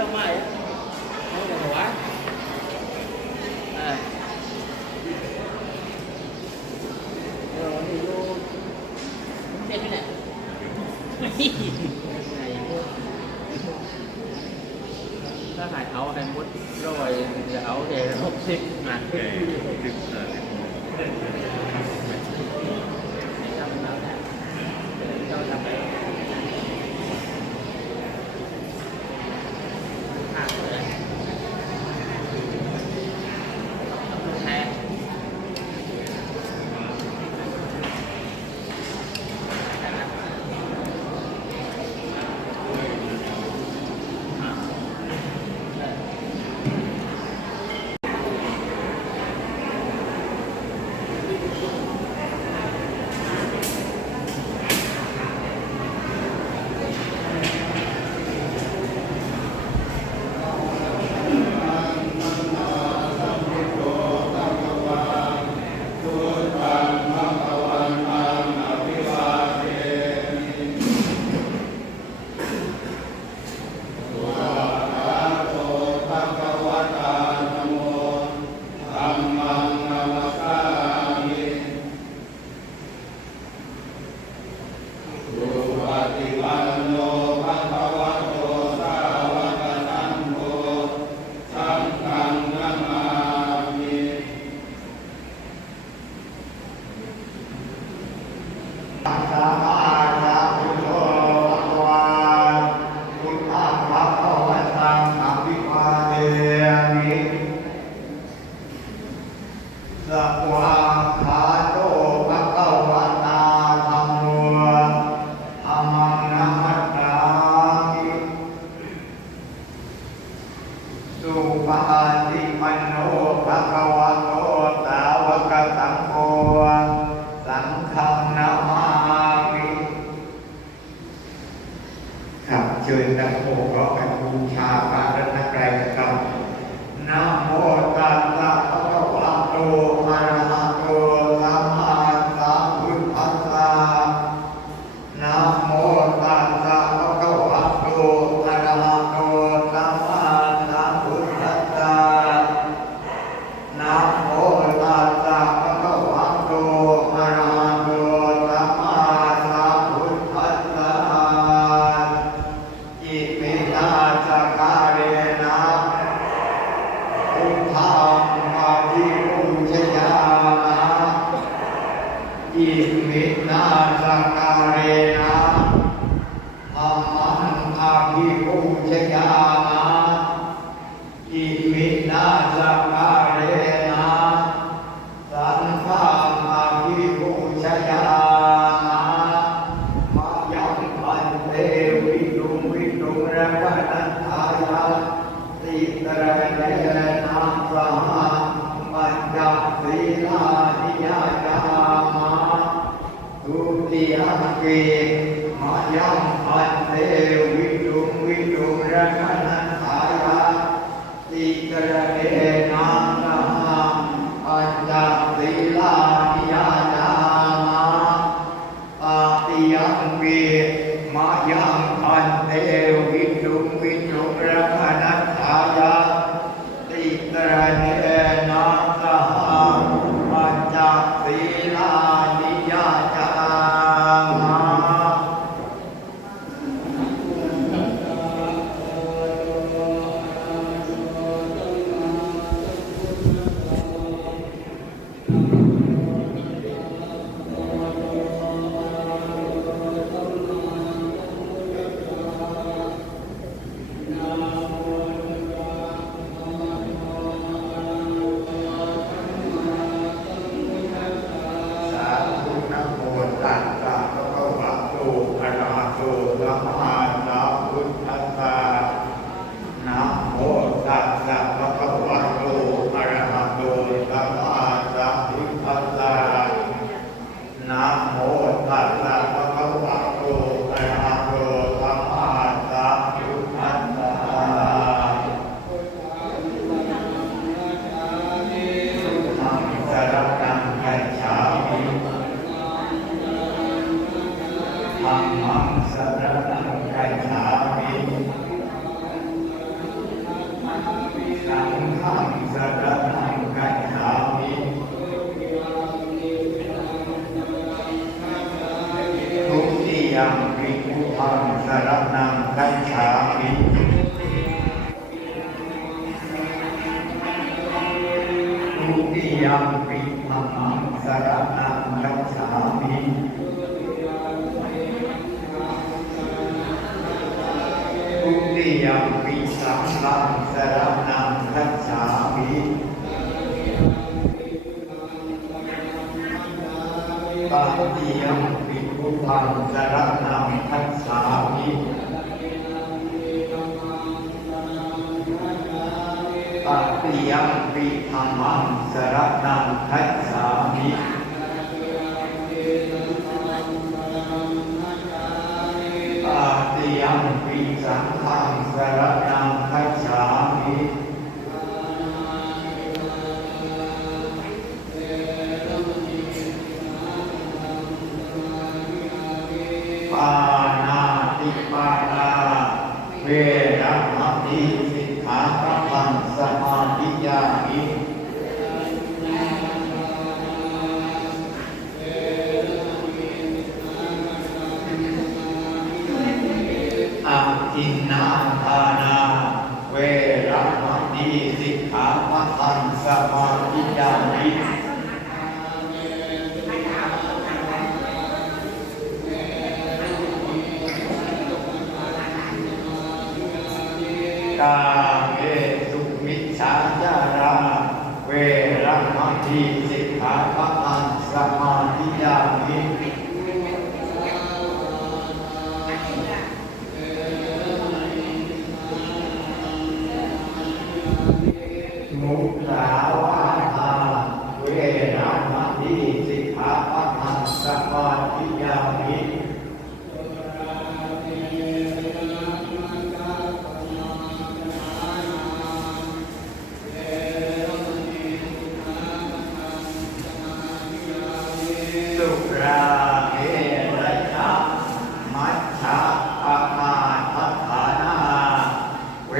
ลง ย นะ ยัมปิสังฆังสรณังคัจฉามิตาติยมปิพุทังสรณังคัจฉามิตาติยมปิธรรมังสรณังคัจฉ เวระมะนิสิกขาปะทังสมาธิยามิอาทินนาทานา เวระมะนิสิกขาปะทังสมาธิยามิ กาเมสุมิชฌาจารา เวระมะทีสิกขาปะทังสมาธิยามิมุสาวาทาเวระมะทีสิกขาปะทังสมาธิยามิ สุราเมรยะมัชฌะปมาทัฏฐานาเว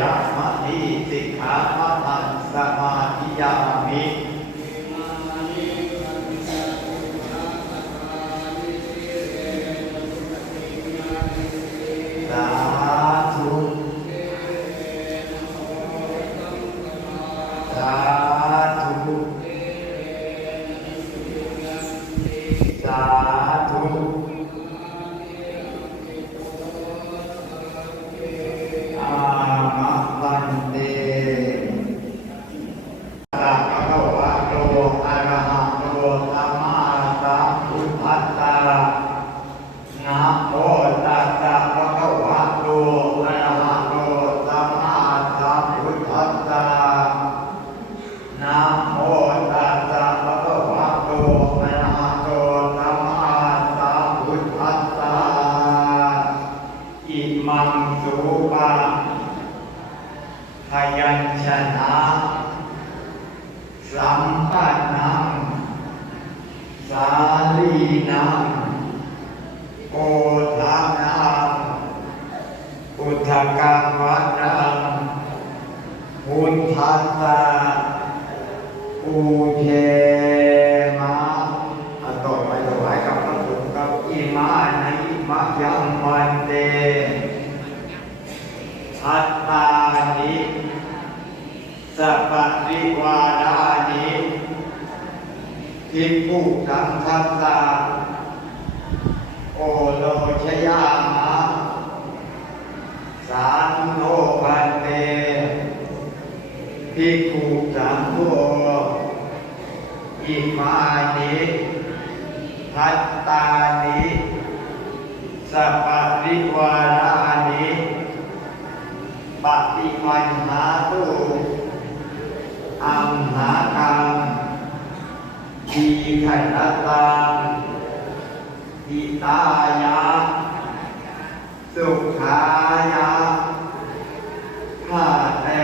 ระมะนิสิกขาปะทังสมาธิยามิสาธุ ส เคมะต่อไปถวายกับพระสงฆ์กับอิมานิมัจยัมวันเตทัตตานิสัพพิวารานิทิกขุกังทัสสะโอโลชยามะสาธุโนพันเตภิกขุสังโฆ อิมานิทัตตานิสัพพะริวารานิปฏิมันหาตุอัมหากังทีขันตังอิตายะ สุขายะข้าแต่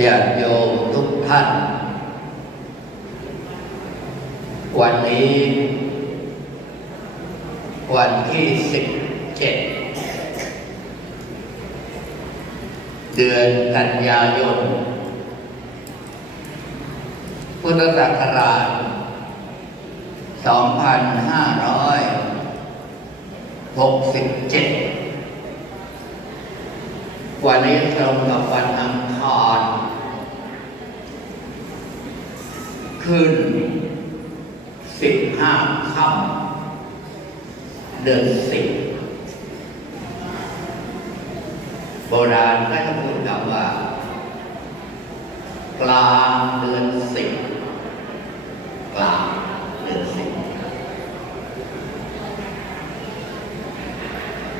ญาติโยมทุกท่าน วันนี้ วันที่สิบเจ็ดเดือนกันยายน พุทธศักราช 2567 วันนี้ตรงกับวันอังคาร ขึ้นสิบห้าค่ำเดือนสิบโบราณก็จะพูดกันว่า กลางเดือนสิบกลางเดือนสิบ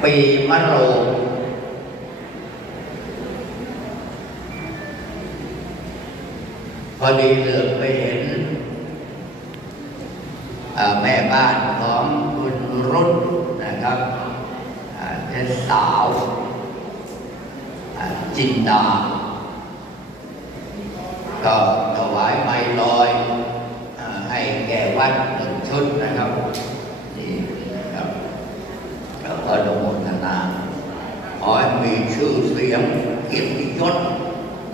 ปีมะโรงพอดีเหลือไปเห็น แม่บ้านของคุณรุ่นนะครับอ่าเป็นสาวจินดา ก็ถวายไม้ลอยอให้แก่วัดหนึ่งชุดนะครับนี่นะครับแล้วก็อนุโมทนาขอให้มีชื่อเสียงเกียรติยศ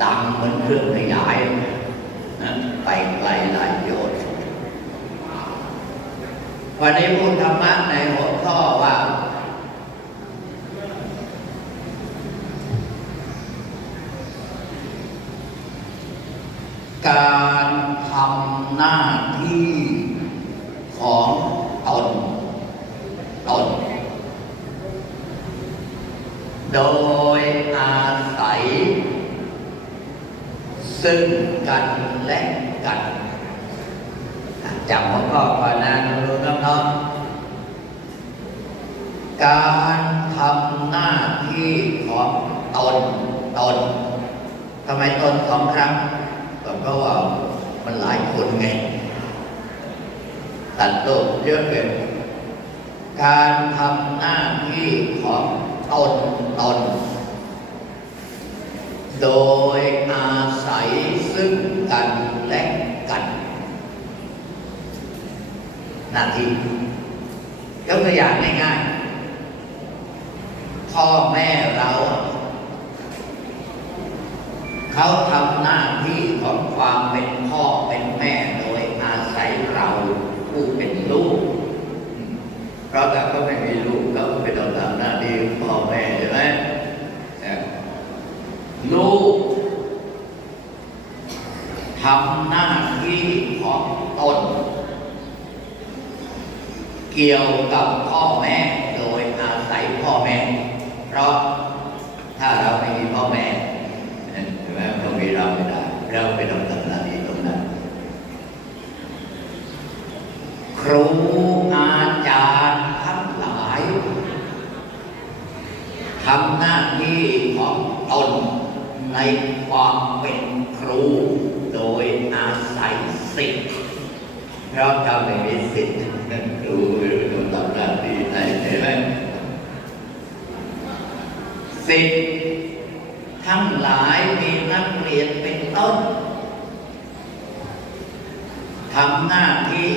ดังเหมือนเครื่องขยายนะไปไกลหลายโยชน์ วันนี้พูดธรรมะในหัวข้อว่า การทำหน้าที่ของตน ตน โดยอาศัย ซึ่งกันและกันจำหัวข้อก่อนนะ รู้น้องๆการทำหน้าที่ของตนตนทำไมตนสองครั้งก็เพราะว่ามันหลายคนไงตัดโลกเยอะเกินการทำหน้าที่ของตนตน โดยอาศัยซึ่งกันและกั นาทียกตัวอย่างง่ายๆ พ่อแม่เราเขาทำหน้าที่ของความเป็นพ่อเป็นแม่โดยอาศัยเราผู้เป็นลูก เพราะถ้าเขาไม่มีลูกเขาก็ไปต้องทำหน้าที่พ่อแม่ใช่ไหมลูกทำหน้าที่ เกี่ยวกับพ่อแม่โดยอาศัยพ่อแม่ เพราะถ้าเราไม่มีพ่อแม่ใช่ไหมเราไม่เราไม่ได้เราไปทำหน้าที่ตรงนั้น ครูอาจารย์ทั้งหลายทำหน้าที่ของตนในความเป็นครูโดยอาศัยสิทธิ์เพราะถ้ไม่มีสิทธิ์ สิบทั้งหลายมีนักเรียนเป็นต้นทำหน้าที่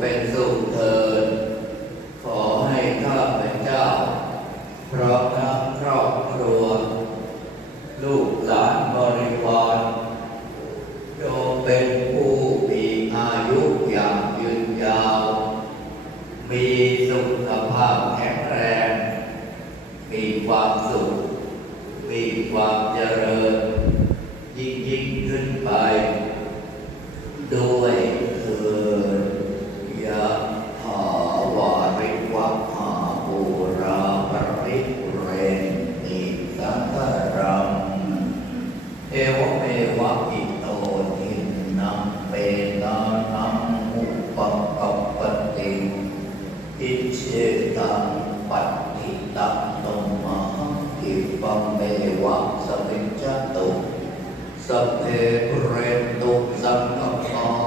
verso อิเชตังปัตติตัตมมะอิปัมเมวะสเปญจตุสเพเรตุสังฆา